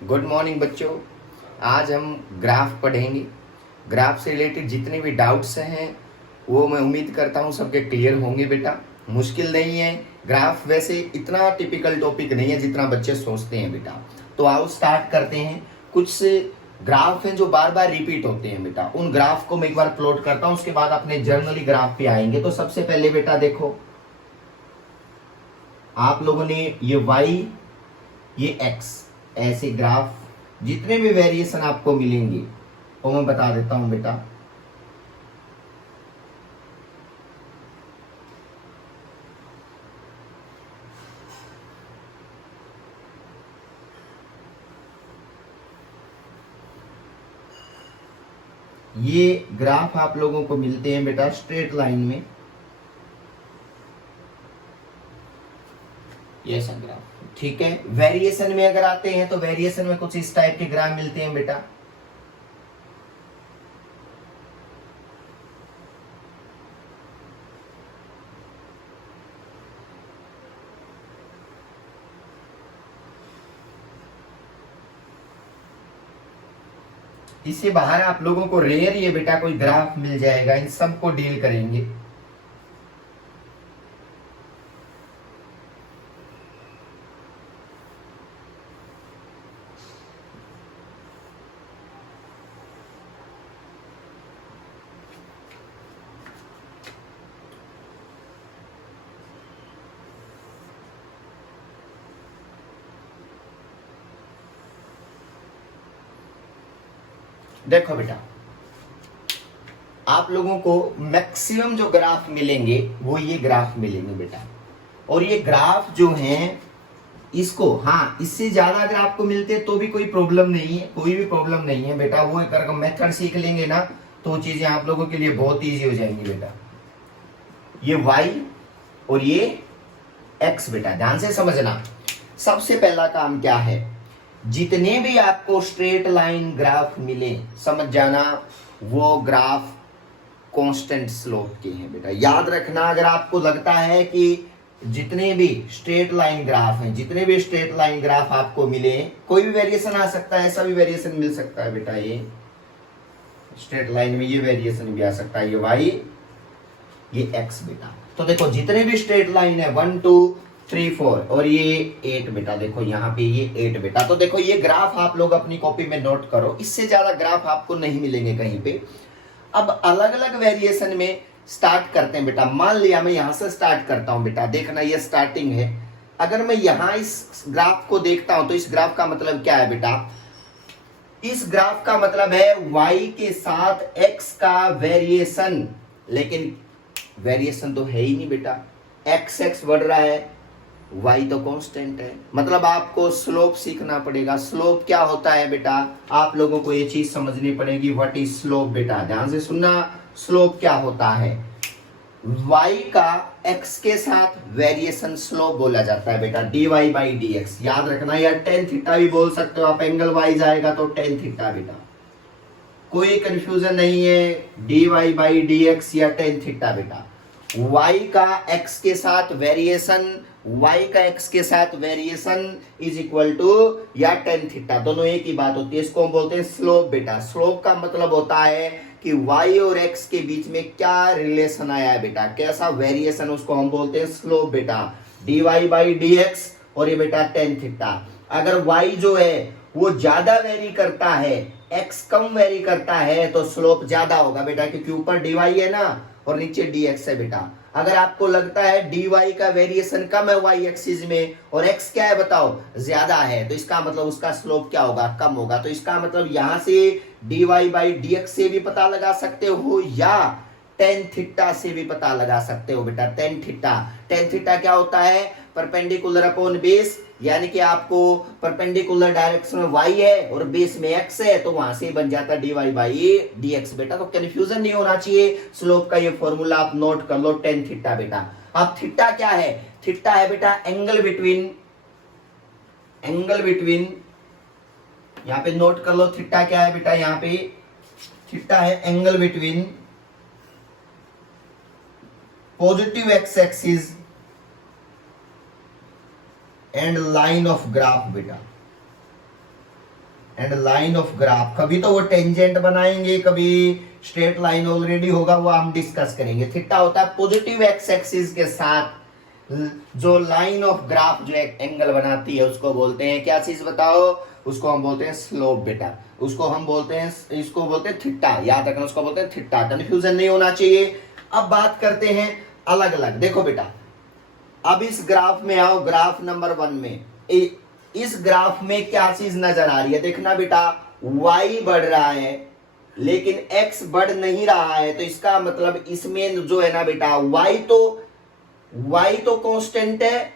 Good morning बच्चों। आज हम ग्राफ पढ़ेंगे। ग्राफ से रिलेटेड जितने भी डाउट्स हैं वो मैं उम्मीद करता हूँ सबके क्लियर होंगे बेटा। मुश्किल नहीं है। ग्राफ वैसे इतना टिपिकल टॉपिक नहीं है जितना बच्चे सोचते हैं बेटा। तो आओ स्टार्ट करते हैं। कुछ से ग्राफ हैं जो बार बार रिपीट होते हैं बेटा, उन ग्राफ को मैं एक बार प्लॉट करता हूँ, उसके बाद अपने जर्नली ग्राफ पे आएंगे। तो सबसे पहले बेटा देखो, आप लोगों ने ये y ये x ऐसे ग्राफ जितने भी वेरिएशन आपको मिलेंगे वो मैं बता देता हूं बेटा। ये ग्राफ आप लोगों को मिलते हैं बेटा स्ट्रेट लाइन में, ये सब ग्राफ ठीक है। वेरिएशन में अगर आते हैं तो वेरिएशन में कुछ इस टाइप के ग्राफ मिलते हैं बेटा। इससे बाहर आप लोगों को रेयर ये बेटा कोई ग्राफ मिल जाएगा, इन सबको डील करेंगे। देखो बेटा, आप लोगों को मैक्सिमम जो ग्राफ मिलेंगे वो ये ग्राफ मिलेंगे बेटा। और ये ग्राफ जो हैं इसको, हाँ, इससे ज्यादा अगर आपको मिलते हैं तो भी कोई प्रॉब्लम नहीं है, कोई भी प्रॉब्लम नहीं है बेटा। वो एक अगर मेथड सीख लेंगे ना तो चीजें आप लोगों के लिए बहुत इजी हो जाएंगी बेटा। ये y और ये x बेटा, ध्यान से समझना। सबसे पहला काम क्या है, जितने भी आपको स्ट्रेट लाइन ग्राफ मिले समझ जाना वो ग्राफ कांस्टेंट स्लोप के हैं बेटा। याद रखना, अगर आपको लगता है कि जितने भी स्ट्रेट लाइन ग्राफ हैं, जितने भी स्ट्रेट लाइन ग्राफ आपको मिले, कोई भी वेरिएशन आ सकता है, ऐसा भी वेरिएशन मिल सकता है बेटा। ये स्ट्रेट लाइन में ये वेरिएशन भी आ सकता है, ये y ये x बेटा। तो देखो जितने भी स्ट्रेट लाइन है 1 2 3 4 और ये 8 बेटा, देखो यहाँ पे ये 8 बेटा। तो देखो ये ग्राफ आप लोग अपनी कॉपी में नोट करो, इससे ज्यादा ग्राफ आपको नहीं मिलेंगे कहीं पे। अब अलग अलग वेरिएशन में स्टार्ट करते हैं बेटा। मान लिया मैं यहां से स्टार्ट करता हूं बेटा, देखना ये स्टार्टिंग है। अगर मैं यहां इस ग्राफ को देखता हूं तो इस ग्राफ का मतलब क्या है बेटा, इस ग्राफ का मतलब है y के साथ x का वेरिएशन। लेकिन वेरिएशन तो है ही नहीं बेटा, x बढ़ रहा है, y तो कांस्टेंट है। मतलब आपको स्लोप सीखना पड़ेगा। स्लोप क्या होता है बेटा, आप लोगों को ये चीज समझनी पड़ेगी। व्हाट इज स्लोप बेटा, ध्यान से सुनना। स्लोप क्या होता है, y का x के साथ वेरिएशन स्लोप बोला जाता है बेटा, dy बाई dx। याद रखना, या टेन थीटा भी बोल सकते हो आप, एंगल वाइज आएगा तो टेन थीटा बेटा, कोई कंफ्यूजन नहीं है। dy बाई dx या टेन थीटा बेटा। y का x के साथ वेरिएशन, y का x के साथ वेरिएशन इज इक्वल टू या टेन थीटा, दोनों एक ही बात होती है। इसको हम बोलते हैं स्लोप बेटा। स्लोप का मतलब होता है कि y और x के बीच में क्या रिलेशन आया है बेटा, कैसा वेरिएशन, उसको हम बोलते हैं स्लोप बेटा। dy बाई dx और ये बेटा टेन थीटा। अगर y जो है वो ज्यादा वेरी करता है, x कम वेरी करता है तो स्लोप ज्यादा होगा बेटा, क्योंकि ऊपर dy है ना और नीचे dx है बेटा। अगर आपको लगता है dy का वेरिएशन कम है y एक्सिस में और x क्या है बताओ, ज्यादा है, तो इसका मतलब उसका स्लोप क्या होगा, कम होगा। तो इसका मतलब यहां से dy बाई dx से भी पता लगा सकते हो या टेन थीटा से भी पता लगा सकते हो बेटा। टेन थीटा, टेन थीटा क्या होता है, परपेंडिकुलर अपॉन बेस, यानी कि आपको परपेंडिकुलर डायरेक्शन में y है और बेस में x है, तो वहां से बन जाता है dy बाई dx बेटा। तो कंफ्यूजन नहीं होना चाहिए। स्लोप का ये फॉर्मूला आप नोट कर लो, टेन थीटा बेटा। अब थीटा क्या है, थीटा है बेटा एंगल बिटवीन, एंगल बिटवीन, यहाँ पे नोट कर लो थीटा क्या है बेटा, यहाँ पे थीटा है angle between positive x axis and line of graph बेटा। एंड लाइन ऑफ ग्राफ, कभी तो वो टेंजेंट बनाएंगे, कभी स्ट्रेट लाइन ऑलरेडी होगा, वो हम डिस्कस करेंगे। थीटा होता है पॉजिटिव एक्स एक्सिस के साथ जो लाइन ऑफ ग्राफ जो एक एंगल बनाती है उसको बोलते हैं क्या चीज बताओ, उसको हम बोलते हैं स्लोप बेटा, उसको हम बोलते हैं, इसको बोलते हैं थीटा, याद रखना उसको बोलते हैं थीटा, कंफ्यूजन नहीं होना चाहिए। अब बात करते हैं अलग अलग, देखो बेटा अब इस ग्राफ में आओ, ग्राफ नंबर 1 में इस ग्राफ में क्या चीज नजर आ रही है, देखना बेटा y बढ़ रहा है लेकिन x बढ़ नहीं रहा है, तो इसका मतलब इसमें जो है ना बेटा y तो कांस्टेंट है,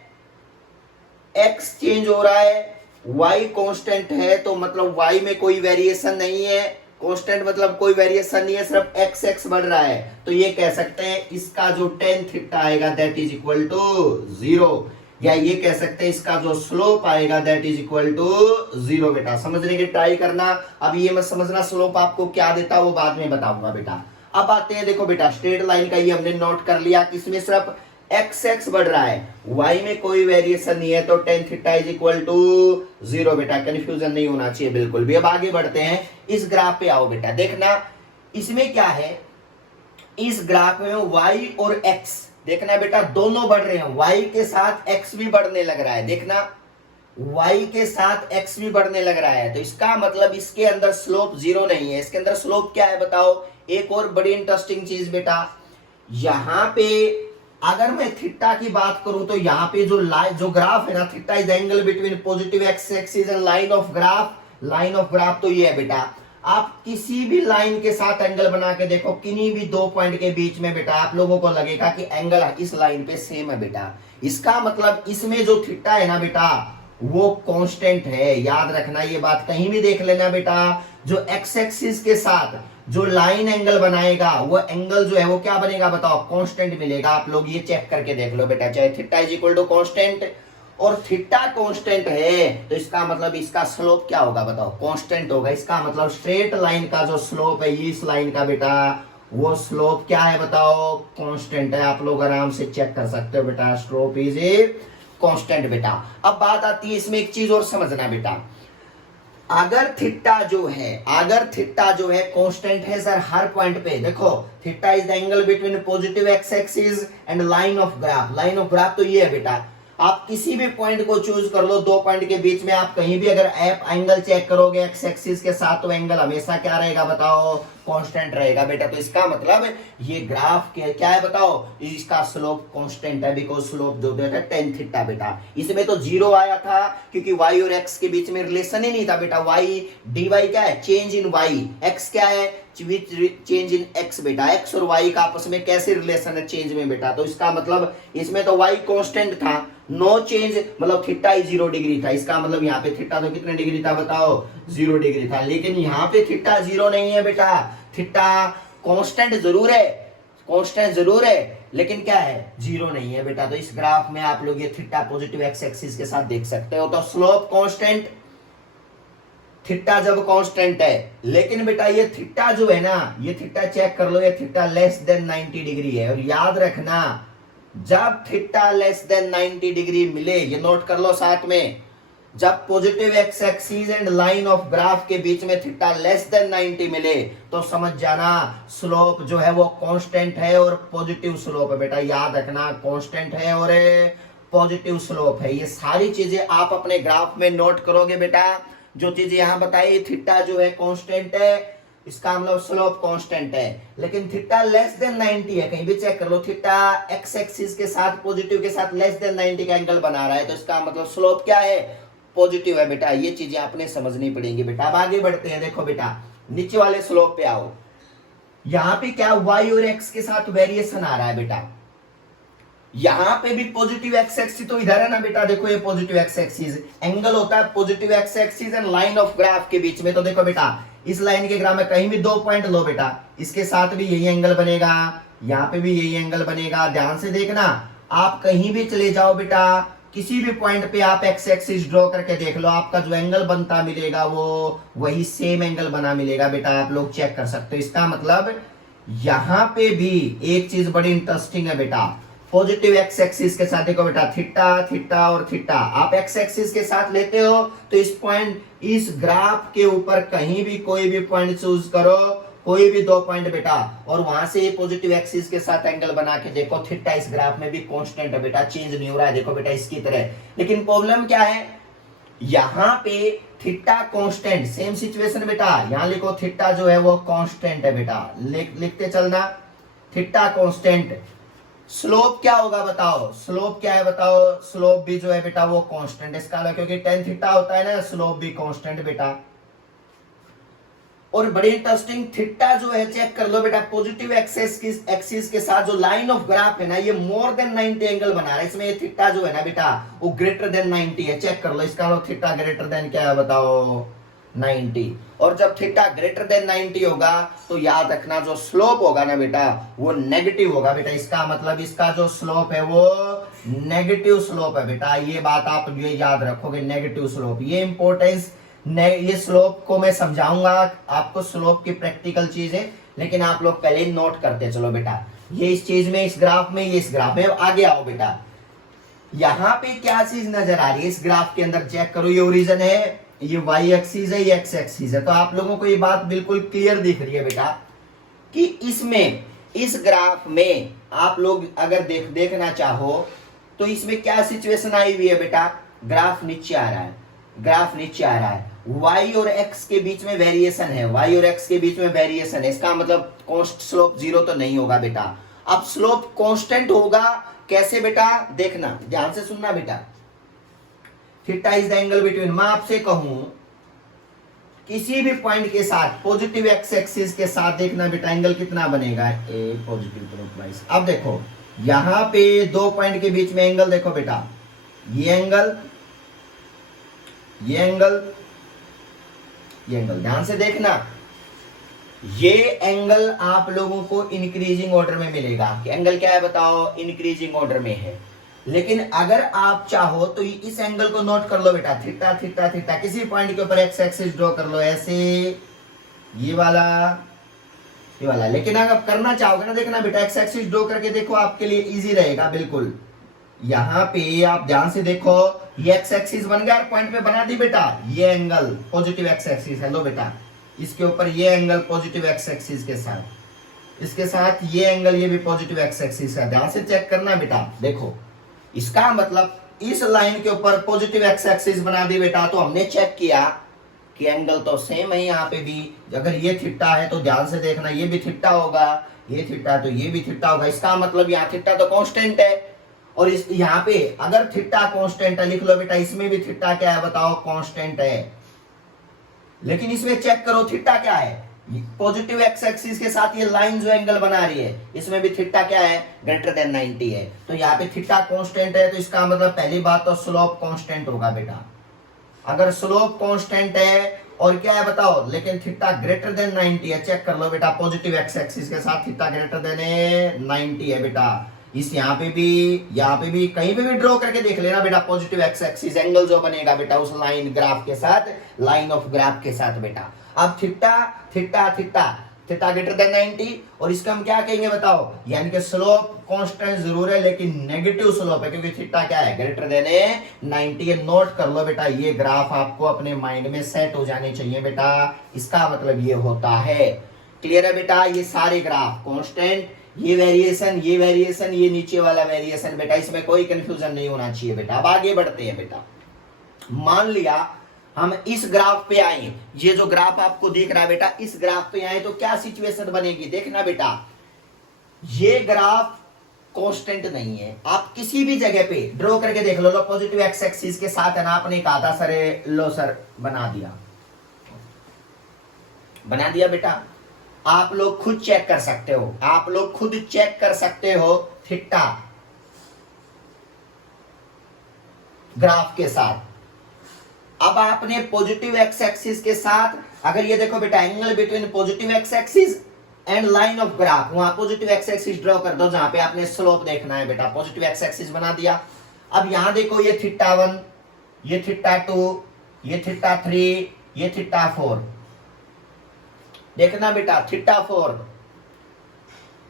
x चेंज हो रहा है, y कांस्टेंट है, तो मतलब y में कोई वेरिएशन नहीं है, कांस्टेंट मतलब कोई वेरिएशन नहीं है, सिर्फ x बढ़ रहा है, तो ये कह सकते हैं इसका जो tan थीटा आएगा दैट इज इक्वल टू 0, या ये कह सकते हैं इसका जो स्लोप आएगा दैट इज इक्वल टू 0 बेटा, समझने की ट्राई करना। अब ये मत समझना स्लोप आपको क्या देता है वो बाद में बताऊंगा बेटा। अब आते हैं, देखो बेटा स्ट्रेट लाइन का ये हमने नोट कर लिया कि इसमें सिर्फ x बढ़ रहा है, y में कोई वेरिएशन नहीं है, तो tan theta is equal to 0 बेटा, कंफ्यूजन नहीं होना चाहिए बिल्कुल भी। अब आगे बढ़ते हैं, इस ग्राफ पे आओ बेटा, देखना इसमें क्या है, इस ग्राफ में y और x देखना बेटा दोनों बढ़ रहे हैं, y के साथ x भी बढ़ने लग रहा है, देखना y के साथ x भी बढ़ने लग रहा है, तो इसका मतलब इसके अंदर स्लोप 0 नहीं है, इसके अंदर स्लोप क्या है बताओ। एक और बड़ी इंटरेस्टिंग चीज बेटा, यहां पे अगर मैं थीटा की बात करूं तो यहाँ पे जो ग्राफ है ना, theta is angle between positive x axis and line of graph, तो ये है बेटा, आप किसी भी लाइन के साथ एंगल बना के देखो, किन्हीं भी दो पॉइंट के बीच में बेटा आप लोगों को लगेगा कि एंगल इस लाइन पे सेम है बेटा, इसका मतलब इसमें जो थीटा है ना बेटा वो कांस्टेंट है, याद रखना ये बात, कहीं भी देख लेना बेटा, जो एक्स एक्सिस के साथ जो लाइन एंगल बनाएगा वो एंगल जो है वो क्या बनेगा बताओ, कांस्टेंट मिलेगा। आप लोग ये चेक करके देख लो बेटा, चाहे theta is equal to constant, और थीटा कांस्टेंट है तो इसका मतलब इसका स्लोप क्या होगा बताओ, कांस्टेंट होगा। इसका मतलब स्ट्रेट लाइन का जो स्लोप है इस लाइन का बेटा, वो स्लोप क्या है बताओ, कांस्टेंट है। आप लोग आराम से चेक कर सकते हो बेटा, स्लोप इज ए कांस्टेंट बेटा। अब बात आती है इसमें एक चीज और समझना बेटा, अगर थीटा जो है कांस्टेंट है सर हर पॉइंट पे, देखो theta is the angle between positive x axis and line of graph, तो ये है बेटा, आप किसी भी पॉइंट को चूज कर लो, दो पॉइंट के बीच में आप कहीं भी अगर एंगल चेक करोगे एक्स एक्सिस के साथ, तो एंगल हमेशा क्या रहेगा बताओ, कांस्टेंट रहेगा बेटा। तो इसका मतलब ये ग्राफ क्या है बताओ, इसका स्लोप कांस्टेंट है, बिकॉज स्लोप जो है tan थीटा बेटा। इसमें तो 0 आया था क्योंकि y और x के बीच में रिलेशन ही नहीं था बेटा, y dy क्या है, चेंज इन y, x क्या है, चेंज इन x बेटा, x और y का आपस में कैसे रिलेशन है, चेंज में बेटा। तो इसका मतलब इसमें तो y कांस्टेंट था, नो चेंज, मतलब थीटा ही 0 डिग्री था, इसका मतलब यहाँ पे थीटा तो कितने डिग्री था बताओ, 0 डिग्री था। लेकिन यहाँ पे थीटा 0 नहीं है बेटा, थीटा कांस्टेंट जरूर है लेकिन क्या है, 0 नहीं है बेटा। तो इस ग्राफ में आप लोग ये थीटा पॉजिटिव एक्स एक्सिस के साथ देख सकते हो, तो स्लोप कांस्टेंट, थीटा जब कांस्टेंट है, लेकिन बेटा ये थीटा जो है ना, ये थीटा चेक कर लो, ये थीटा लेस देन 90 डिग्री है, और याद रखना जब थीटा लेस देन 90 डिग्री मिले, ये नोट कर लो साथ में, जब positive x axis and line of graph के बीच में थीटा लेस देन 90 मिले, तो समझ जाना स्लोप जो है वो कांस्टेंट है और पॉजिटिव स्लोप है बेटा, याद रखना कांस्टेंट है और पॉजिटिव स्लोप है। ये सारी चीजें आप अपने ग्राफ में नोट करोगे बेटा, जो चीजें यहां बताई, थीटा जो है कांस्टेंट है, इसका मतलब स्लोप कांस्टेंट है, लेकिन थीटा लेस देन 90 है, कहीं भी चेक कर लो, थीटा एक्स एक्सिस के साथ पॉजिटिव के साथ लेस देन 90 का एंगल बना रहा है, तो इसका मतलब स्लोप क्या है, पॉजिटिव है बेटा। ये चीजें आपने समझनी पड़ेंगी बेटा। अब आगे बढ़ते हैं, देखो बेटा नीचे वाले स्लोप पे आओ, यहां पे क्या y और x के साथ वेरिएशन आ रहा है बेटा, यहां पे भी पॉजिटिव एक्स एक्सिस तो इधर है ना बेटा, देखो ये पॉजिटिव एक्स एक्सिस, एंगल होता है positive x axis and line of graph के बीच में। तो देखो बेटा इस लाइन के ग्राफ में कहीं भी दो पॉइंट लो बेटा, इसके साथ भी यही एंगल बनेगा, यहाँ पे भी यही एंगल बनेगा, ध्यान से देखना, आप कहीं भी चले जाओ बेटा, किसी भी पॉइंट पे आप एक्स एक्सिस ड्रॉ करके देख लो, आपका जो एंगल बनता मिलेगा वो वही सेम एंगल बना मिलेगा बेटा, आप लोग चेक कर सकते हो। इसका मतलब यहां पे भी एक चीज बड़ी इंटरेस्टिंग है बेटा, पॉजिटिव एक्स एक्सिस के साथ देखो बेटा थीटा थीटा और थीटा, आप एक्स एक्सिस के साथ लेते हो तो इस पॉइंट इस ग्राफ के ऊपर कहीं भी कोई भी पॉइंट चूज करो, कोई भी 2 पॉइंट बेटा, और वहां से पॉजिटिव एक्सिस के साथ एंगल बना के देखो, थीटा इस ग्राफ में भी कांस्टेंट है बेटा, चेंज नहीं हो रहा है, देखो बेटा इसकी तरह। लेकिन प्रॉब्लम क्या है, यहां पे थीटा कांस्टेंट, सेम सिचुएशन बेटा, यहां लिखो थीटा जो है वो कांस्टेंट है बेटा, लिखते चलना, थीटा कांस्टेंट। स्लोप क्या होगा बताओ, स्लोप क्या है बताओ, स्लोप भी जो है बेटा वो कांस्टेंट, इसका क्योंकि tan थीटा होता है ना, स्लोप भी कांस्टेंट बेटा। और बड़ी इंटरेस्टिंग, थीटा जो है चेक कर लो बेटा, पॉजिटिव एक्सिस के साथ जो लाइन ऑफ ग्राफ है ना, ये मोर देन 90 एंगल बना रहा है, इसमें ये थीटा जो है ना बेटा वो ग्रेटर देन 90 है, चेक कर लो, इसका मतलब थीटा ग्रेटर देन क्या है बताओ 90। और जब थीटा ग्रेटर देन 90 होगा तो याद रखना जो स्लोप होगा ना बेटा वो नेगेटिव होगा बेटा, इसका मतलब इसका जो स्लोप है वो नेगेटिव स्लोप है बेटा, ये बात आप ये याद रखोगे, नेगेटिव स्लोप। ये इंपॉर्टेंस, ये स्लोप को मैं समझाऊंगा आपको, स्लोप की प्रैक्टिकल चीज है, लेकिन आप लोग पहले नोट करते चलो बेटा, ये इस चीज में, इस ग्राफ में, ये इस ग्राफ में। आगे आओ बेटा, यहां पे क्या चीज नजर आ रही है इस ग्राफ के अंदर, चेक करो, ये ओरिजिन है, ये वाई एक्सिस है, ये एक्स एक्सिस है, तो आप लोगों को ये बात बिल्कुल क्लियर दिख रही है बेटा कि इसमें, इस ग्राफ में आप लोग अगर देखना चाहो तो इसमें क्या सिचुएशन आई हुई है बेटा, ग्राफ नीचे आ रहा है, ग्राफ नीचे आ रहा है, y और x के बीच में वेरिएशन है, y और x के बीच में वेरिएशन है, इसका मतलब कॉन्स्ट स्लोप 0 तो नहीं होगा बेटा। अब स्लोप कांस्टेंट होगा कैसे बेटा, देखना ध्यान से सुनना बेटा, theta is the angle between, मैं आपसे कहूं किसी भी पॉइंट के साथ पॉजिटिव एक्स एक्सिस के साथ देखना बेटा एंगल कितना बनेगा, ए पॉजिटिव क्लॉकवाइज। अब देखो यहां पे 2 पॉइंट के बीच में एंगल देखो बेटा, ये एंगल, ये एंगल, ये एंगल, ध्यान से देखना, ये एंगल आप लोगों को इंक्रीजिंग ऑर्डर में मिलेगा, एंगल क्या है बताओ, इंक्रीजिंग ऑर्डर में है। लेकिन अगर आप चाहो तो इस एंगल को नोट कर लो बेटा, थीटा थीटा थीटा, किसी पॉइंट के ऊपर एक्स एक्सिस ड्रॉ कर लो ऐसे, ये वाला, ये वाला। लेकिन अगर करना चाहोगे ना, देखना बेटा एक्स एक्सिस ड्रॉ करके देखो, आपके लिए इजी रहेगा बिल्कुल। यहां पे आप ध्यान से देखो, ये एक्स एक्सिस बन गया, पॉइंट पे बना दी बेटा, ये एंगल पॉजिटिव एक्स एक्सिस है, लो बेटा इसके ऊपर ये एंगल पॉजिटिव एक्स एक्सिस के साथ, इसके साथ ये एंगल, ये भी पॉजिटिव एक्स एक्सिस है, ध्यान से चेक करना बेटा। देखो इसका मतलब इस लाइन के ऊपर पॉजिटिव एक्स एक्सिस बना दी बेटा, तो हमने चेक किया कि एंगल तो सेम है, यहाँ पे भी अगर ये थीटा है तो ध्यान से देखना, ये भी थीटा होगा, ये थीटा तो ये भी थीटा होगा, इसका मतलब यहाँ थीटा तो कांस्टेंट है। और इस यहाँ पे अगर थीटा कांस्टेंट है, लिख लो बेटा, इसमें भी थीटा क्या है बताओ, कांस्टेंट है। लेकिन इसमें चेक करो थीटा क्या है, पॉजिटिव एक्स एक्सिस के साथ ये लाइन जो एंगल बना रही है, इसमें भी थीटा क्या है, ग्रेटर देन 90 है, तो यहाँ पे थीटा कांस्टेंट है, तो इसका मतलब पहली बात तो स्लोप कांस्टेंट होगा बेटा। अगर स्लोप कांस्टेंट है और क्या है बताओ, लेकिन थीटा ग्रेटर देन 90 है, चेक कर लो बेटा, पॉजिटिव एक्स एक्सिस के साथ थीटा ग्रेटर देन 90 है बेटा। इस यहाँ पे भी कहीं पे भी ड्रॉ करके देख लेना बेटा, पॉजिटिव एक्स एक्सिस एंगल जो बनेगा बेटा उस लाइन ग्राफ के साथ, लाइन ऑफ ग्राफ के साथ बेटा। अब theta theta theta theta greater than 90, और इसका हम क्या कहेंगे बताओ, यानी कि स्लोप कांस्टेंट जरूर है लेकिन नेगेटिव स्लोप है, क्योंकि थीटा क्या है, ग्रेटर देन 90। नोट कर लो बेटा, ये ग्राफ आपको अपने माइंड में सेट हो जाने चाहिए बेटा, इसका मतलब ये होता है। क्लियर है बेटा, ये सारे ग्राफ कांस्टेंट, ये वेरिएशन, ये वेरिएशन, ये नीचे वाला वेरिएशन बेटा, इसमें कोई कंफ्यूजन नहीं होना चाहिए बेटा। अब आगे बढ़ते हैं बेटा, मान लिया हम इस ग्राफ पे आए, ये जो ग्राफ आपको दिख रहा है बेटा, इस ग्राफ पे आए तो क्या सिचुएशन बनेगी, देखना बेटा, ये ग्राफ कांस्टेंट नहीं है, आप किसी भी जगह पे ड्रॉ करके देख लो, पॉजिटिव एक्स एक्सिस के साथ है ना, आपने कहा था सर, लो सर बना दिया बेटा, आप लोग खुद चेक कर सकते हो, आप लोग खुद चेक कर सकते हो थीटा ग्राफ के साथ। अब आपने पॉजिटिव एक्स एक्सिस के साथ, अगर ये देखो बेटा, angle between positive x axis and line of graph, वहां पॉजिटिव एक्स एक्सिस ड्रॉ कर दो जहां पे आपने स्लोप देखना है बेटा, पॉजिटिव एक्स एक्सिस बना दिया। अब यहां देखो, ये थीटा 1, ये थीटा 2, ये थीटा 3, ये थीटा 4, देखना बेटा थीटा 4,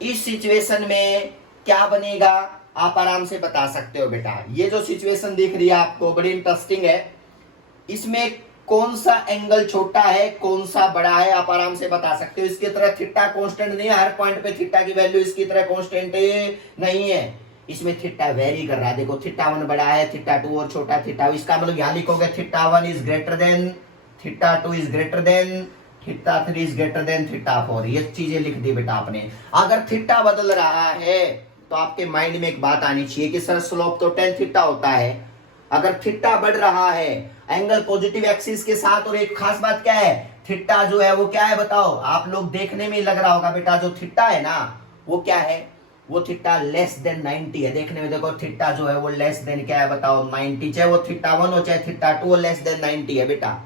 इस सिचुएशन में क्या बनेगा, आप आराम से बता सकते हो बेटा। ये जो सिचुएशन दिख रही है आपको बड़ी इंटरेस्टिंग है, इसमें कौन सा एंगल छोटा है कौन सा बड़ा है आप आराम से बता सकते हो। इसकी तरह थीटा कांस्टेंट नहीं है, हर पॉइंट पे थीटा की वैल्यू इसकी तरह कांस्टेंट नहीं है, इसमें थीटा वेरी कर रहा है। देखो थीटा 1 बड़ा है, थीटा 2 और छोटा थीटा, इसका मतलब यहां लिखोगे theta 1 is greater than theta 2 is greater than theta 3 is greater than theta 4, ये चीजें लिख दी बेटा आपने। अगर थीटा बदल रहा है तो आपके माइंड में एक बात आनी चाहिए कि सर स्लोप तो tan थीटा होता है, अगर थीटा बढ़ रहा है एंगल पॉजिटिव एक्सिस के साथ, और एक खास बात क्या है, थीटा जो है वो क्या है बताओ, आप लोग देखने में लग रहा होगा बेटा जो थीटा है ना वो क्या है, वो थीटा लेस देन 90 है। देखने में देखो थीटा जो है वो लेस देन क्या है बताओ 90, चाहे वो थीटा 1 हो चाहे थीटा 2 लेस देन 90 है बेटा।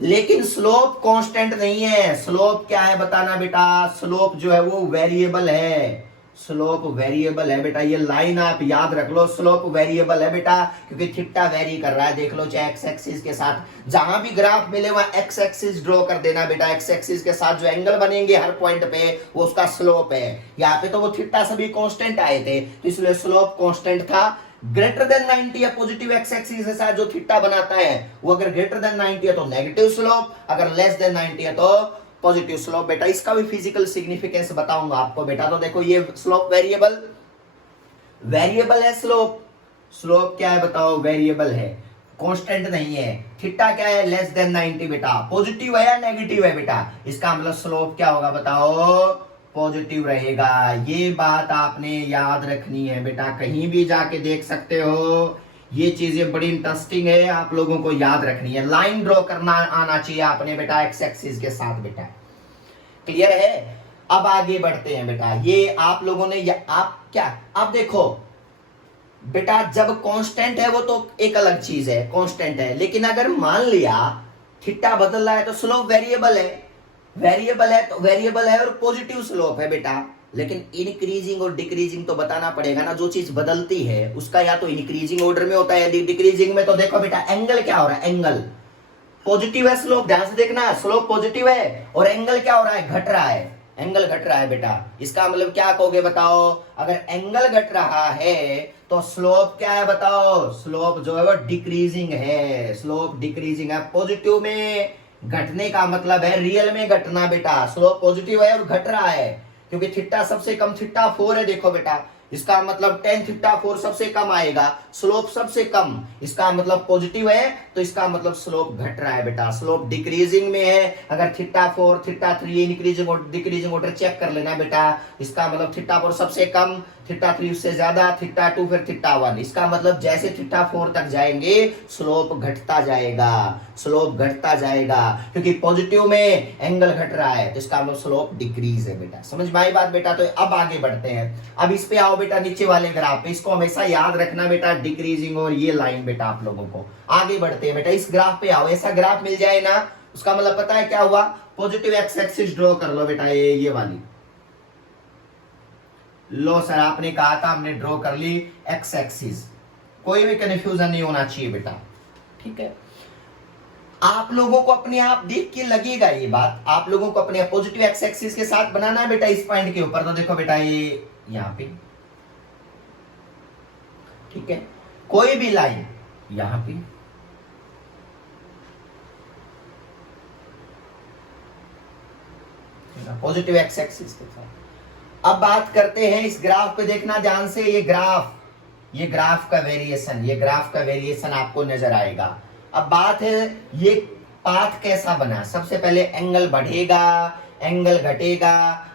लेकिन स्लोप कांस्टेंट नहीं है, स्लोप क्या है बताना बेटा, स्लोप जो है वो वेरिएबल है, स्लोप वेरिएबल है बेटा, ये लाइन आप याद रख लो, स्लोप वेरिएबल है बेटा, क्योंकि थीटा वेरी कर रहा है। देख लो चाहे एक्स एक्सिस के साथ जहां भी ग्राफ मिले वहां एक्स एक्सिस ड्रॉ कर देना बेटा, एक्स एक्सिस के साथ जो एंगल बनेंगे हर पॉइंट पे वो उसका स्लोप है। यहाँ पे तो वो थीटा सभी कांस्टेंट आए थे तो इसलिए स्लोप कांस्टेंट था। ग्रेटर देन 90 है, पॉजिटिव एक्स एक्सिस के साथ जो थीटा बनाता है वो अगर ग्रेटर देन 90 है तो नेगेटिव स्लोप, अगर लेस देन 90 है तो पॉजिटिव स्लोप बेटा। इसका भी फिजिकल सिग्निफिकेंस बताऊंगा आपको बेटा। तो देखो ये स्लोप वेरिएबल है, स्लोप स्लोप क्या है बताओ, वेरिएबल है, कांस्टेंट नहीं है। थीटा क्या है, लेस देन 90 बेटा, पॉजिटिव है या नेगेटिव है बेटा, इसका मतलब स्लोप क्या होगा बताओ, पॉजिटिव रहेगा। ये बात आपने याद रखनी है बेटा, कहीं भी जाके देख सकते हो, ये चीजें बड़ी इंटरेस्टिंग है, आप लोगों को याद रखनी है। लाइन ड्रॉ करना आना चाहिए आपने बेटा एक्स एक्सिस के साथ बेटा, क्लियर है। अब आगे बढ़ते हैं बेटा, ये आप लोगों ने आप क्या, अब देखो बेटा जब कांस्टेंट है वो तो एक अलग चीज है, कांस्टेंट है, लेकिन अगर मान लिया थीटा बदल रहा है तो स्लोप वेरिएबल है, वेरिएबल है तो वेरिएबल है और पॉजिटिव स्लोप है बेटा। लेकिन इंक्रीजिंग और डिक्रीजिंग तो बताना पड़ेगा ना, जो चीज बदलती है उसका या तो इंक्रीजिंग ऑर्डर में होता है, डिक्रीजिंग में। तो देखो बेटा एंगल क्या हो रहा है, एंगल पॉजिटिव है, स्लोप ध्यान से देखना, स्लोप पॉजिटिव है और एंगल क्या हो रहा है, घट रहा है, एंगल घट रहा है बेटा। इसका मतलब क्या कहोगे बताओ, अगर एंगल घट रहा है तो स्लोप क्या है बताओ, स्लोप जो है वो डिक्रीजिंग है, स्लोप डिक्रीजिंग है। पॉजिटिव में घटने का मतलब है रियल में घटना बेटा, स्लोप पॉजिटिव है और घट रहा है क्योंकि थीटा सबसे कम थीटा 4 है। देखो बेटा इसका मतलब tan थीटा 4 सबसे कम आएगा, स्लोप सबसे कम, इसका मतलब पॉजिटिव है तो इसका मतलब स्लोप घट रहा है बेटा, स्लोप डिक्रीजिंग में है। अगर थीटा 4 थीटा 3 इंक्रीजिंग और डिक्रीजिंग ऑर्डर चेक कर लेना बेटा, इसका मतलब थीटा 4 सबसे कम, थीटा 3 उससे ज्यादा, थीटा 2 फिर थीटा 1, इसका मतलब जैसे थीटा 4 तक जाएंगे स्लोप घटता जाएगा, स्लोप घटता जाएगा क्योंकि पॉजिटिव में एंगल घट रहा है तो इसका मतलब स्लोप डिक्रीज है बेटा। समझ में आई बात बेटा। तो अब आगे बढ़ते हैं, अब इस पे आओ बेटा नीचे वाले ग्राफ पे, इसको हमेशा याद रखना बेटा, डिक्रीजिंग और ये लाइन बेटा आप लोगों को। आगे बढ़ते हैं बेटा, इस ग्राफ पे आओ, ऐसा ग्राफ मिल जाए ना उसका मतलब पता है क्या हुआ, पॉजिटिव एक्स एक्सिस ड्रॉ कर लो बेटा, ये वाली लो सर, आपने कहा था हमने ड्रॉ कर ली एक्स एक्सिस, कोई भी कंफ्यूजन नहीं होना चाहिए बेटा, ठीक है। आप लोगों को अपने आप देख के लगेगा ये बात, आप लोगों को अपने पॉजिटिव एक्स एक्सिस के साथ बनाना है बेटा इस पॉइंट के ऊपर। तो देखो बेटा ये यहां पे, ठीक है, कोई भी लाइन यहां पे, पॉजिटिव एक्स एक्सिस के साथ। अब बात करते हैं इस ग्राफ पे, देखना ध्यान से, ये ग्राफ का वेरिएशन, ये ग्राफ का वेरिएशन आपको नजर आएगा। अब बात है ये पाथ कैसा बना, सबसे पहले एंगल बढ़ेगा, एंगल घटेगा,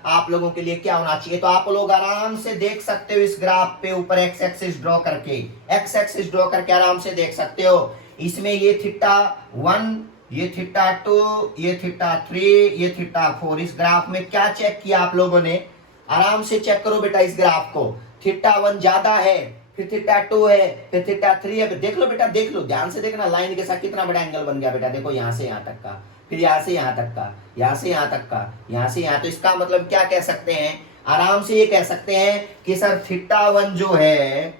आप लोगों के लिए क्या होना चाहिए, तो आप लोग आराम से देख सकते हो इस ग्राफ पे ऊपर एक्स एक्सिस ड्रॉ करके, एक्स एक्सिस ड्रॉ करके आराम से देख सकते हो। इसमें ये थीटा 1, ये थीटा 2, ये थीटा 3, ये थीटा 4, इस ग्राफ में क्या चेक किया आप लोगों ने, आराम से चेक करो बेटा इस ग्राफ को, थीटा 1 ज्यादा है, फिर थीटा 2 है, फिर थीटा 3 है, देख लो बेटा, देख लो ध्यान से देखना, लाइन के साथ कितना बड़ा एंगल बन गया बेटा, देखो यहां से यहां तक का, फिर यहां से यहां तक का, यहां से यहां तक का, यहां से यहां। तो इसका मतलब क्या कह सकते हैं, आराम से ये कह सकते हैं कि सर थीटा 1 जो है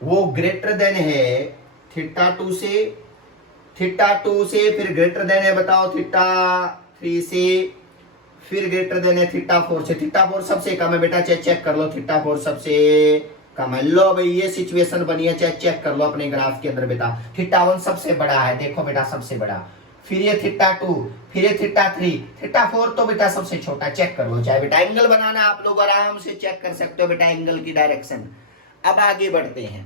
वो ग्रेटर देन है थीटा 2 से, थीटा 2 से फिर ग्रेटर देन है बताओ थीटा 3 से, फिर ग्रेटर देन है थीटा 4 से, थीटा 4 सबसे कम है बेटा, चेक कर लो, थीटा 4 सबसे कम है। लो भाई ये सिचुएशन बनी है, चाहे चेक कर लो अपने ग्राफ के अंदर बेटा। थीटा 1 सबसे बड़ा है, देखो बेटा सबसे बड़ा, फिर ये थीटा 2, फिर ये थीटा 3, थीटा 4 तो बेटा सबसे छोटा, चेक कर लो। चाहे बेटा एंगल बनाना आप लोग आराम से चेक कर सकते हो बेटा एंगल की डायरेक्शन। अब आगे बढ़ते हैं,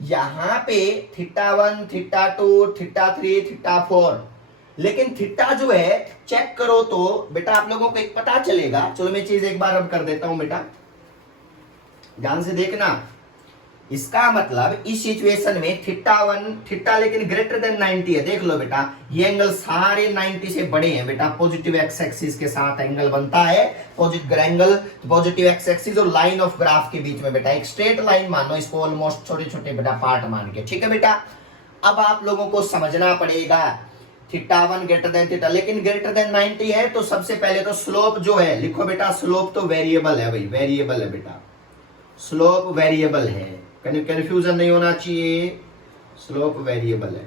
यहां पे थीटा 1, थीटा 2, थीटा 3, थीटा 4, लेकिन थीटा जो है चेक करो तो बेटा आप लोगों को एक पता चलेगा। चलो मैं चीज एक बार अब कर देता हूं बेटा, ध्यान से देखना। इसका मतलब इस सिचुएशन में थीटा 1 थीटा लेकिन ग्रेटर देन 90 है, देख लो बेटा ये एंगल सारे 90 से बड़े हैं बेटा। पॉजिटिव एक्स एक्सिस के साथ एंगल बनता है, positive angle positive x axis और लाइन ऑफ ग्राफ के बीच में बेटा एक स्ट्रेट लाइन मानो इसको, ऑलमोस्ट छोटे छोटे बेटा पार्ट मान के, ठीक है बेटा। अब आप लोगों को समझना पड़ेगा थीटा 1 ग्रेटर देन थीटा, लेकिन ग्रेटर देन 90 है तो सबसे पहले तो स्लोप जो है लिखो बेटा, स्लोप तो वेरिएबल है भाई, वेरिएबल है बेटा, स्लोप वेरिएबल है, कंफ्यूजन नहीं होना चाहिए, स्लोप वेरिएबल है।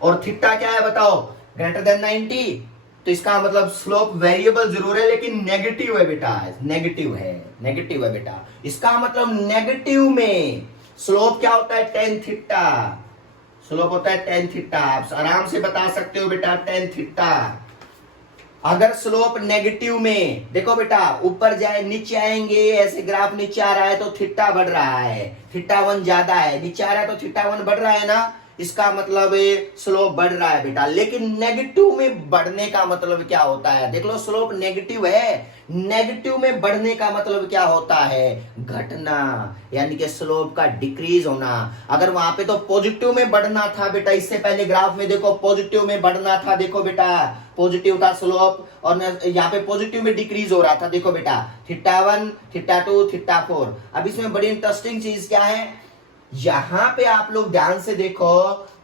और थीटा क्या है बताओ, ग्रेटर देन 90, तो इसका मतलब स्लोप वेरिएबल जरूर है लेकिन नेगेटिव है बेटा, नेगेटिव है बेटा। इसका मतलब नेगेटिव में स्लोप क्या होता है, टेन थीटा, स्लोप होता है टेन थीटा। आप आराम से बता सकते हो बेटा टेन थीटा। अगर स्लोप नेगेटिव में देखो बेटा ऊपर जाए नीचे आएंगे, ऐसे ग्राफ नीचे आ रहा है तो थीटा बढ़ रहा है, थीटा 1 ज्यादा है, नीचे आ रहा है तो थीटा 1 बढ़ रहा है ना, इसका मतलब स्लोप बढ़ रहा है बेटा। लेकिन नेगेटिव में बढ़ने का मतलब क्या होता है, देख लो स्लोप नेगेटिव है, नेगेटिव में बढ़ने का मतलब क्या होता है, घटना, यानी कि स्लोप का डिक्रीज होना। अगर वहां पे तो पॉजिटिव में बढ़ना था बेटा, इससे पहले ग्राफ में देखो पॉजिटिव में बढ़ना था, देखो बेटा पॉजिटिव था स्लोप और यहाँ पे पॉजिटिव में डिक्रीज हो रहा था, देखो बेटा थीटा 1, थीटा 2, थीटा 4। अब इसमें बड़ी इंटरेस्टिंग चीज क्या है, यहां पे आप लोग ध्यान से देखो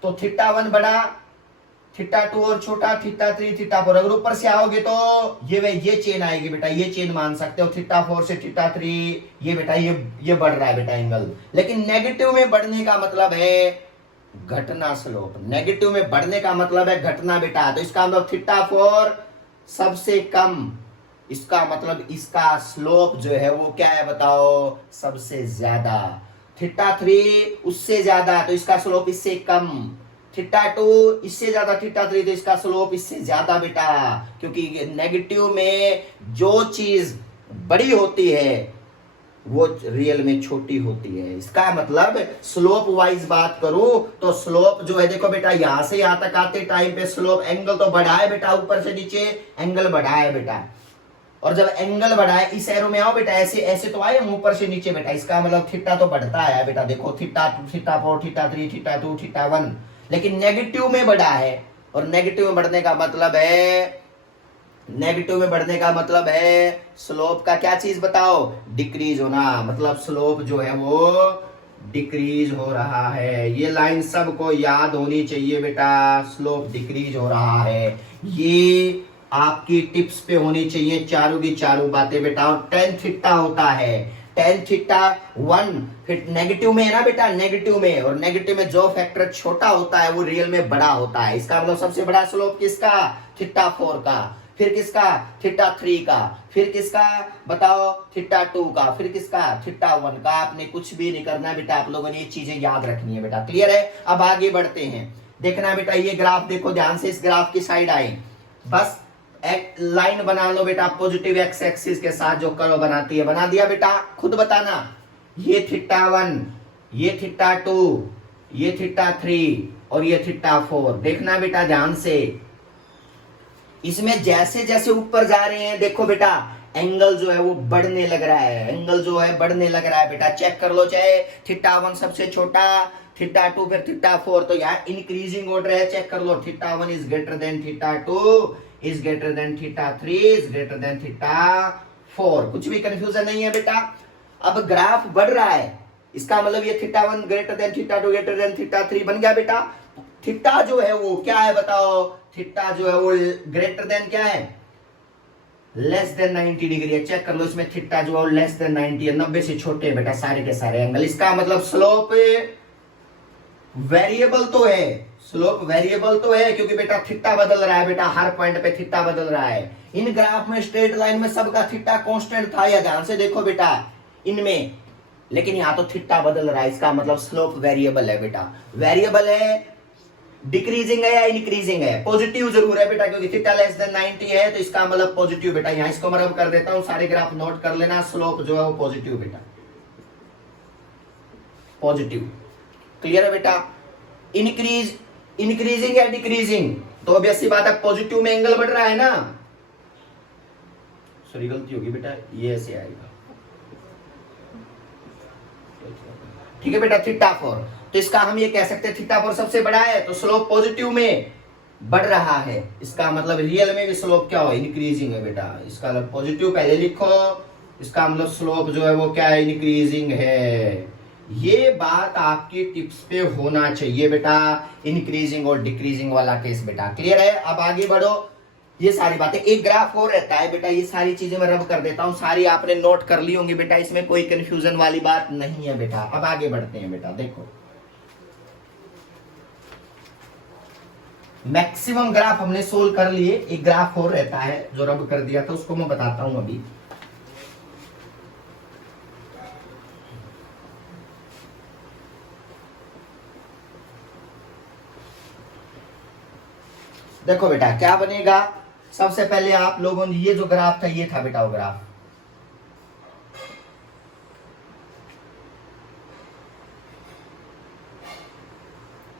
तो थीटा 1 बड़ा, थीटा 2 और छोटा, थीटा 3, थीटा 4। अगर ऊपर से आओगे तो ये चेन आएगी बेटा, ये चेन मान सकते हो, थीटा 4 से थीटा 3, ये बेटा ये बढ़ रहा है बेटा एंगल। लेकिन नेगेटिव में बढ़ने का मतलब है घटना, स्लोप नेगेटिव में बढ़ने का मतलब है घटना बेटा। तो इसका मतलब थीटा 4 सबसे कम, इसका मतलब इसका स्लोप जो है वो क्या है बताओ, सबसे ज्यादा। थीटा 3 उससे ज्यादा तो इसका स्लोप इससे कम, थीटा 2 इससे ज्यादा, थीटा 3 तो इसका स्लोप इससे ज्यादा बेटा। क्योंकि नेगेटिव में जो चीज बड़ी होती है वो रियल में छोटी होती है। इसका मतलब स्लोप वाइज बात करूं तो स्लोप जो है देखो बेटा, यहां से यहां तक आते टाइम पे स्लोप एंगल तो बढ़ा है बेटा, ऊपर से नीचे एंगल बढ़ा है बेटा। और जब एंगल बढ़ा है इस एरो में आओ बेटा, ऐसे ऐसे तो आए हम ऊपर से नीचे बेटा, इसका मतलब थीटा तो बढ़ता है बेटा। देखो theta 2, theta 4, theta 3, theta 2, theta 1, लेकिन नेगेटिव में बढ़ा है। और नेगेटिव में बढ़ने का मतलब है, नेगेटिव में बढ़ने का मतलब है स्लोप का क्या चीज बताओ, डिक्रीज होना। मतलब स्लोप जो है वो डिक्रीज हो रहा है। ये लाइन सबको याद होनी चाहिए बेटा, स्लोप डिक्रीज हो रहा है, ये आपकी टिप्स पे होनी चाहिए चारों की चारों बातें बेटा। और टेन थीटा होता है, टेन थीटा 1 फिर नेगेटिव में है ना बेटा, नेगेटिव में, और नेगेटिव में जो फैक्टर छोटा होता है वो रियल में बड़ा होता है। इसका मतलब सबसे बड़ा स्लोप किसका, थीटा 4 का, फिर किसका, थीटा 3 का, फिर किसका बताओ, थीटा 2 का, फिर किसका, थीटा 1 का। आपने कुछ भी नहीं करना बेटा, आप लोगों ने ये चीजें याद रखनी है बेटा, क्लियर है। अब आगे बढ़ते हैं, देखना बेटा ये ग्राफ देखो ध्यान से, इस ग्राफ की साइड आई, बस एक लाइन बना लो बेटा पॉजिटिव एक्स एक्सिस के साथ जो कर्व बनाती है, बना दिया बेटा, खुद बताना। ये थीटा 1, ये थीटा 2, ये थीटा 3 और ये थीटा 4। देखना बेटा ध्यान से, इसमें जैसे जैसे ऊपर जा रहे हैं देखो बेटा एंगल जो है वो बढ़ने लग रहा है, एंगल जो है बढ़ने लग रहा है बेटा। चेक कर लो, चाहे थीटा 1 सबसे छोटा, थीटा 2 फिर थीटा 4, तो यहाँ इंक्रीजिंग ऑर्डर है। चेक कर लो, theta 1 is greater than theta 2 is greater than theta 3 is greater than theta 4। कुछ भी कंफ्यूजन नहीं है बेटा। अब ग्राफ बढ़ रहा है, इसका मतलब ये theta 1 greater than theta 2 greater than theta 3 बन गया बेटा। थीटा जो है वो क्या है बताओ, थीटा जो है वो ग्रेटर देन क्या है, लेस देन 90 डिग्री है। चेक कर लो, इसमें थीटा जो है लेस देन 90 है, 90 से छोटे बेटा सारे के सारे एंगल। इसका मतलब स्लोप वेरिएबल तो है, स्लोप वेरिएबल तो है, क्योंकि बेटा थीटा बदल रहा है बेटा, हर पॉइंट पे थीटा बदल रहा है। इन ग्राफ में स्ट्रेट लाइन में सबका थीटा कांस्टेंट था, या ध्यान से देखो बेटा, इनमें लेकिन यहाँ तो थीटा बदल रहा है, इसका मतलब स्लोप वेरिएबल है बेटा। वेरिएबल है, डिक्रीजिंग है या इंक्रीजिंग है? पॉजिटिव जरूर है बेटा, क्योंकि थीटा लेस देन 90 है तो इसका मतलब पॉजिटिव बेटा। यहाँ इसको मैं रब कर देता हूं, सारे ग्राफ नोट कर लेना। स्लोप जो है वो पॉजिटिव बेटा, पॉजिटिव। क्लियर है बेटा? इंक्रीजिंग या डिक्रीजिंग? तो ऑब्वियसली बात है, पॉजिटिव में एंगल बढ़ रहा है ना। सॉरी गलती होगी बेटा, ये ऐसे आएगा। ठीक है बेटा, थीटा 4, तो इसका हम ये कह सकते हैं थीटा 4 सबसे बड़ा है तो स्लोप पॉजिटिव में बढ़ रहा है। इसका मतलब रियल में भी स्लोप क्या हो, इंक्रीजिंग है बेटा। इसका मतलब पॉजिटिव पहले लिखो, इसका मतलब स्लोप जो है वो क्या है, इंक्रीजिंग है। ये बात आपकी टिप्स पे होना चाहिए बेटा, इंक्रीजिंग और डिक्रीजिंग वाला केस बेटा। क्लियर है? अब आगे बढ़ो। ये सारी बातें, एक ग्राफ और रहता है बेटा, ये सारी चीजें मैं रब कर देता हूं, सारी आपने नोट कर ली होंगी बेटा, इसमें कोई कंफ्यूजन वाली बात नहीं है बेटा। अब आगे बढ़ते हैं बेटा। देखो, मैक्सिमम ग्राफ हमने सोल्व कर लिए, एक ग्राफ और रहता है जो रब कर दिया था, उसको मैं बताता हूं अभी। देखो बेटा क्या बनेगा, सबसे पहले आप लोगों ने ये जो ग्राफ था, ये था बेटा वो ग्राफ,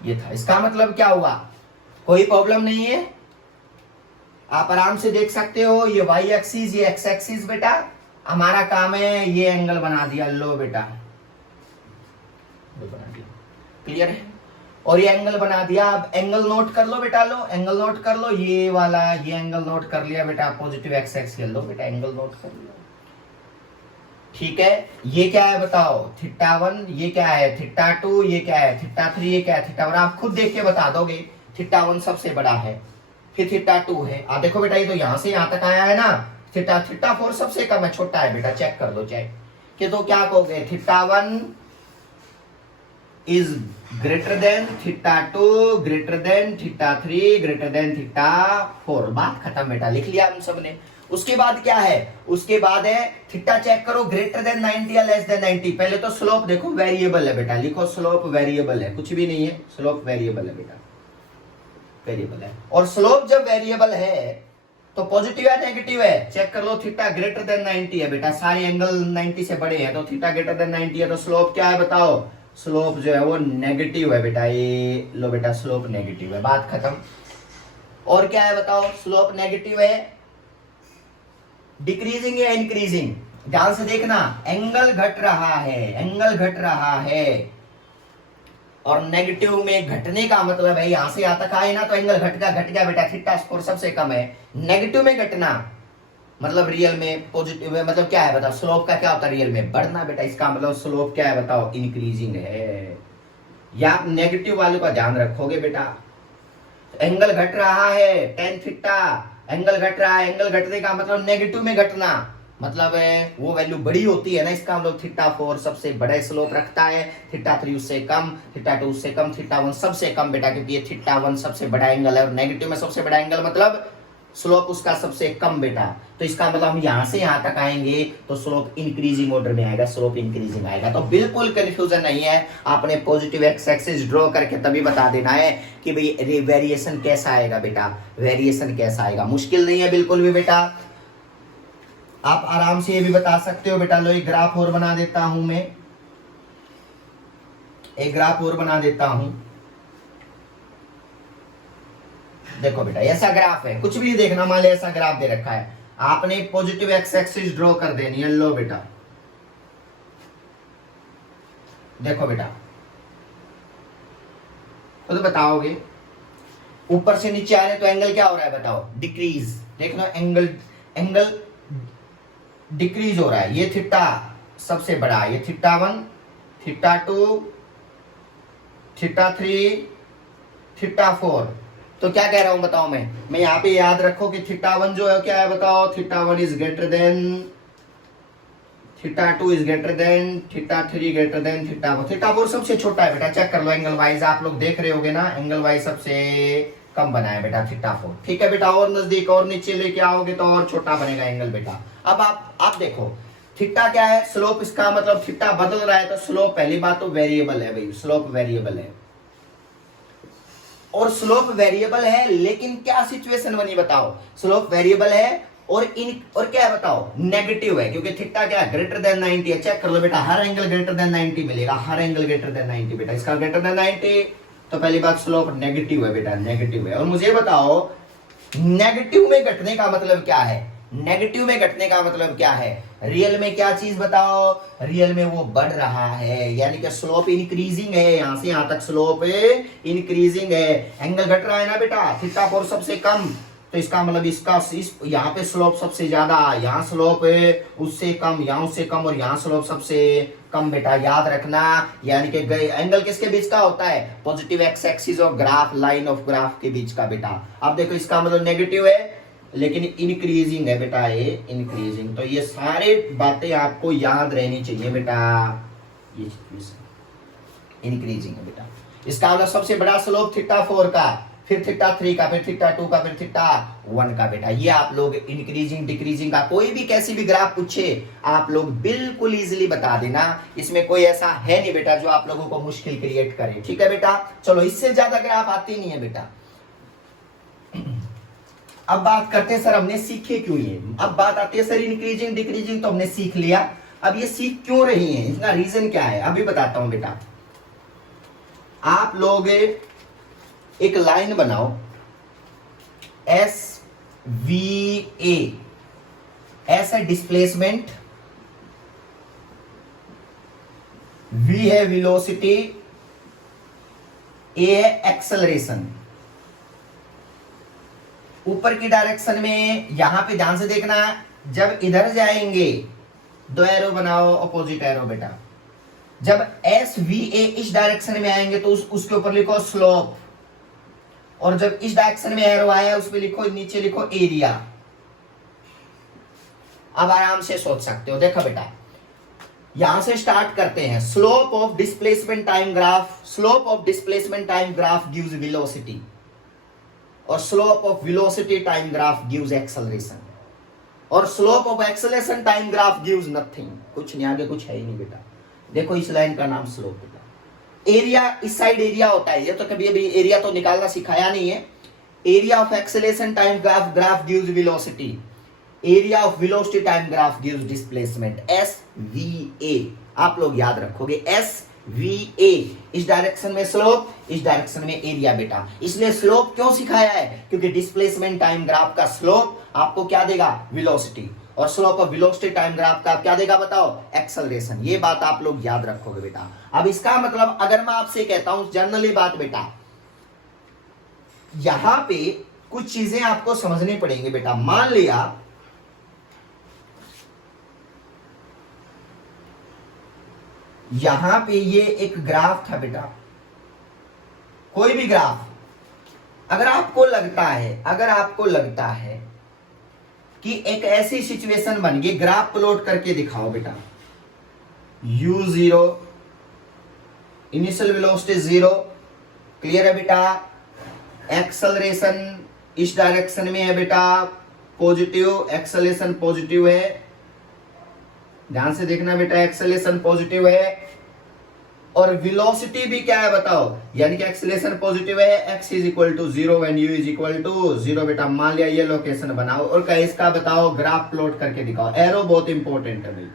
ये था। इसका मतलब क्या हुआ, कोई प्रॉब्लम नहीं है, आप आराम से देख सकते हो। ये वाई एक्सिस, ये एक्स एक्सिस बेटा, हमारा काम है ये एंगल बना दिया। लो बेटा, बना दिया, क्लियर है? और ये एंगल बना दिया। अब एंगल नोट कर लो बेटा, लो एंगल नोट कर लो, ये वाला, ये एंगल नोट कर लिया बेटा, पॉजिटिव एक्स एक्स कर लो बेटा, एंगल नोट कर लिया। ठीक है, ये क्या है बताओ, थीटा 1, ये क्या है थीटा 2, ये क्या है थीटा 3, ये क्या है थीटा 1। आप खुद देख के बता दोगे, थीटा 1 सबसे बड़ा है, फिर थीटा 2 है। आप देखो बेटा, ये तो यहां से यहां तक आया है ना। थीटा 4 सबसे कम है, छोटा है बेटा, चेक कर लो, चेक कि तो क्या कहोगे, theta 1 is greater than theta 2 greater than theta 3 greater than theta 4। बात खत्म बेटा, लिख लिया हम सब ने। उसके बाद क्या है, उसके बाद है थीटा, चेक करो ग्रेटर देन 90 या लेस देन 90। पहले तो स्लोप देखो वेरिएबल है बेटा, लिखो स्लोप वेरिएबल है, कुछ भी नहीं है, स्लोप वेरिएबल है बेटा, वेरिएबल है। और स्लोप जब वेरिएबल है तो पॉजिटिव है नेगेटिव है, चेक कर लो। थीटा ग्रेटर देन 90 है बेटा, सारे एंगल 90 से बड़े हैं, तो थीटा ग्रेटर देन 90 है, तो स्लोप क्या है बताओ, स्लोप जो है वो नेगेटिव है बेटा। ये लो बेटा, स्लोप नेगेटिव है, बात खत्म। और क्या है बताओ, स्लोप नेगेटिव है। डिक्रीजिंग या इंक्रीजिंग, ध्यान से देखना, एंगल घट रहा है, एंगल घट रहा है। और नेगेटिव में घटने का मतलब है यहां से यहां तक आए ना तो एंगल घट गया बेटा, थीटा स्कोर सबसे कम है। नेगेटिव में घटना मतलब रियल में पॉजिटिव में, मतलब क्या है बताओ, स्लोप का क्या होता है रियल में, बढ़ना बेटा। इसका मतलब स्लोप क्या है बताओ, इंक्रीजिंग है। या आप नेगेटिव वाले का ध्यान रखोगे बेटा, एंगल घट रहा है tan थीटा, एंगल घट रहा है, एंगल घटने का मतलब नेगेटिव में घटना, मतलब है वो वैल्यू बड़ी होती है ना, इसका मतलब थीटा 4 सबसे बड़ा स्लोप रखता है, थीटा 3 उससे कम, थीटा 2 उससे कम, थीटा 1 सबसे कम बेटा, क्योंकि ये थीटा 1 सबसे बड़ा एंगल है और नेगेटिव में सबसे बड़ा एंगल मतलब स्लोप उसका सबसे कम बेटा। तो इसका मतलब हम यहां से यहां तक आएंगे तो स्लोप इंक्रीजिंग ऑर्डर में आएगा, स्लोप इंक्रीजिंग आएगा। तो बिल्कुल कंफ्यूजन नहीं है, आपने पॉजिटिव एक्स एक्सिस ड्रॉ करके तभी बता देना है कि भाई वेरिएशन कैसा आएगा बेटा, वेरिएशन कैसा आएगा। मुश्किल नहीं है बिल्कुल भी बेटा, आप आराम से ये भी बता सकते हो बेटा। लो एक ग्राफ और बना देता हूं मैं, एक ग्राफ और बना देता हूं। देखो बेटा ऐसा ग्राफ है, कुछ भी देखना, मान लो ऐसा ग्राफ दे रखा है, आपने पॉजिटिव एक्स एक्सिस ड्रॉ कर देनी है। लो बेटा देखो बेटा, तो बताओगे ऊपर से नीचे आ रहे तो एंगल क्या हो रहा है बताओ, डिक्रीज। देखना एंगल, एंगल डिक्रीज हो रहा है। ये थीटा सबसे बड़ा, ये थीटा 1, थीटा 2, थीटा 3, थीटा 4। तो क्या कह रहा हूं बताओ मैं यहां पे याद रखो कि थीटा 1 जो है क्या है बताओ, theta 1 is greater than, theta 2 is greater than, theta 3 greater than theta 4। Theta 4 सबसे छोटा है बेटा, चेक कर लो एंगल वाइज, आप लोग देख रहे होगे ना, एंगल वाइज सबसे कम बना है बेटा थीटा 4। ठीक है बेटा, और नजदीक और नीचे लेके आओगे तो और छोटा बनेगा एंगल बेटा। अब आप देखो थीटा क्या है, स्लोप, इसका मतलब थीटा बदल रहा है तो स्लोप पहली बात तो वेरिएबल है भाई, स्लोप वेरिएबल है। और स्लोप वेरिएबल है लेकिन क्या सिचुएशन बनी बताओ, स्लोप वेरिएबल है और क्या है बताओ, नेगेटिव है, क्योंकि थीटा क्या है, ग्रेटर देन 90 है। चेक कर लो बेटा, हर एंगल ग्रेटर देन 90 मिलेगा, हर एंगल ग्रेटर देन 90 बेटा, इसका ग्रेटर देन 90 तो पहली बात स्लोप नेगेटिव है बेटा, नेगेटिव है। और मुझे बताओ नेगेटिव में घटने का मतलब क्या है, नेगेटिव में घटने का मतलब क्या है, रियल में क्या चीज बताओ, रियल में वो बढ़ रहा है, यानी कि स्लोप इंक्रीजिंग है, यहां से यहां तक स्लोप इंक्रीजिंग है, एंगल घट रहा है ना बेटा, थीटा फोर सबसे कम, तो इसका मतलब इसका यहाँ पे स्लोप सबसे ज्यादा, यहाँ स्लोप उससे कम, यहाँ उससे कम, और यहाँ स्लोप सबसे कम बेटा, याद रखना। यानी कि एंगल किसके बीच का होता है, पॉजिटिव एक्स एक्सिस और ग्राफ लाइन ऑफ ग्राफ के बीच का बेटा। अब देखो इसका मतलब नेगेटिव है लेकिन इंक्रीजिंग है बेटा, ये इंक्रीजिंग, तो ये सारे बातें आपको याद रहनी चाहिए बेटा, ये इंक्रीजिंग है बेटा। इसका मतलब सबसे बड़ा स्लोप थीटा फोर का, फिर थीटा थ्री का, फिर थीटा टू का, फिर थीटा वन का बेटा। ये आप लोग इंक्रीजिंग डिक्रीजिंग का कोई भी कैसी भी ग्राफ पूछे आप लोग बिल्कुल इजीली बता देना, इसमें कोई ऐसा है नहीं बेटा जो आप लोगों को मुश्किल क्रिएट करे, ठीक है बेटा। चलो इससे ज्यादा ग्राफ आती नहीं है बेटा। अब बात करते हैं सर हमने सीखे क्यों ये, अब बात आती है सर इंक्रीजिंग डिक्रीजिंग तो हमने सीख लिया, अब ये सीख क्यों रही है, इसका रीजन क्या है अभी बताता हूं बेटा। आप लोग एक लाइन बनाओ एस वी ए, एस है डिस्प्लेसमेंट, वी है वेलोसिटी, ए है एक्सेलरेशन। ऊपर की डायरेक्शन में यहां पे ध्यान से देखना, जब इधर जाएंगे दो एरो बनाओ अपोजिट एरो बेटा, जब एस वी ए इस डायरेक्शन में आएंगे तो उसके ऊपर लिखो स्लोप, और जब इस डायरेक्शन में एरो आया उस पे लिखो, नीचे लिखो एरिया। अब आराम से सोच सकते हो, देखो बेटा यहां से स्टार्ट करते हैं, slope of displacement time graph, slope of displacement time graph gives velocity, और slope of velocity time graph gives acceleration, और slope of acceleration time graph gives nothing, कुछ नहीं, आगे कुछ है ही नहीं बेटा। देखो इस लाइन का नाम स्लोप बेटा, एरिया इस साइड एरिया होता है, ये तो कभी अभी एरिया तो निकालना सिखाया नहीं है। Area of acceleration time graph gives velocity, area of velocity time graph gives displacement, S V A, आप लोग याद रखोगे एस वी ए, इस डायरेक्शन में स्लोप, इस डायरेक्शन में एरिया बेटा। इसलिए स्लोप क्यों सिखाया है, क्योंकि डिस्प्लेसमेंट टाइम ग्राफ का स्लोप आपको क्या देगा, वेलोसिटी, और slope of velocity time graph का क्या देगा बताओ, एक्सेलरेशन। ये बात आप लोग याद रखोगे बेटा। अब इसका मतलब अगर मैं आपसे कहता हूं जनरली बात बेटा, यहां पे कुछ चीजें आपको समझनी पड़ेंगी बेटा। मान लिया यहां पे ये एक ग्राफ था बेटा, कोई भी ग्राफ, अगर आपको लगता है कि एक ऐसी सिचुएशन बन गई, ग्राफ प्लॉट करके दिखाओ बेटा, u0 इनिशियल वेलोसिटी 0, क्लियर है बेटा, एक्सेलरेशन इस डायरेक्शन में है बेटा पॉजिटिव, एक्सेलरेशन पॉजिटिव है, ध्यान से देखना बेटा, एक्सेलरेशन पॉजिटिव है, और वेलोसिटी भी क्या है बताओ, यानी कि एक्सेलरेशन पॉजिटिव है, x is equal to 0 when u is equal to 0 बेटा। मान लिया ये लोकेशन बनाओ और क्या इसका बताओ ग्राफ प्लॉट करके दिखाओ, एरो बहुत इंपॉर्टेंट है भाई,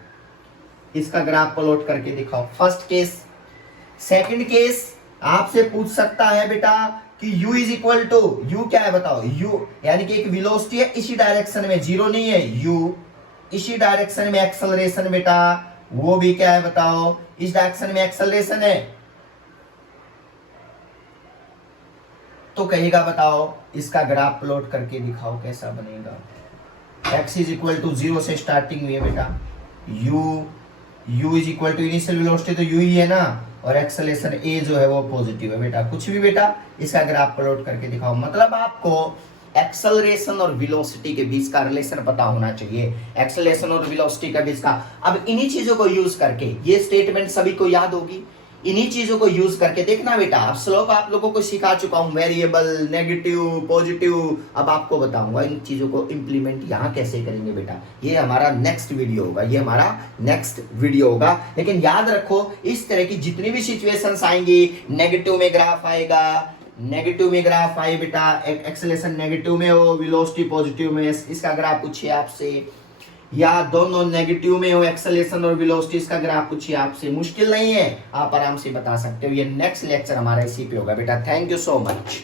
इसका ग्राफ प्लॉट करके दिखाओ, फर्स्ट केस। सेकंड केस आपसे पूछ सकता है बेटा कि u is equal to, u क्या है बताओ, u यानी कि एक वेलोसिटी है इसी डायरेक्शन में, 0 नहीं है, u इसी डायरेक्शन में एक्सेलरेशन बेटा, वो भी क्या है बताओ, इस डायरेक्शन में एक्सेलरेशन है, तो कहेगा बताओ इसका ग्राफ प्लॉट करके दिखाओ कैसा बनेगा। x इज इक्वल टू 0 से स्टार्टिंग हुई है बेटा, u is equal to initial velocity तो u ही है ना, और एक्सेलरेशन a जो है वो पॉजिटिव है बेटा, कुछ भी बेटा इसका ग्राफ प्लॉट करके दिखाओ। मतलब आपको एक्सेलरेशन और वेलोसिटी के बीच का रिलेशन पता होना चाहिए, एक्सेलरेशन और वेलोसिटी के बीच का। अब इन्हीं चीजों को यूज करके ये स्टेटमेंट सभी को याद होगी, इन्हीं चीजों को यूज करके देखना बेटा। अब स्लोप आप लोगों को सिखा चुका हूं, वेरिएबल, नेगेटिव, पॉजिटिव, अब आपको बताऊंगा इन चीजों को इंप्लीमेंट यहाँ कैसे करेंगे बेटा। ये हमारा नेक्स्ट वीडियो होगा, ये हमारा नेक्स्ट वीडियो होगा। लेकिन याद रखो इस तरह की जितनी भी सिचुएशंस आएंगी, नेगेटिव में ग्राफ आएगा, नेगेटिव में ग्राफ आए बेटा, एक्सेलेरेशन नेगेटिव में हो, वेलोसिटी पॉजिटिव में, इसका ग्राफ पूछिए आपसे, या दोनों नेगेटिव में हो एक्सेलेरेशन और वेलोसिटी, इसका ग्राफ पूछिए आपसे, मुश्किल नहीं है, आप आराम से बता सकते हो। ये नेक्स्ट लेक्चर हमारा इसी पे होगा बेटा। Thank you so much.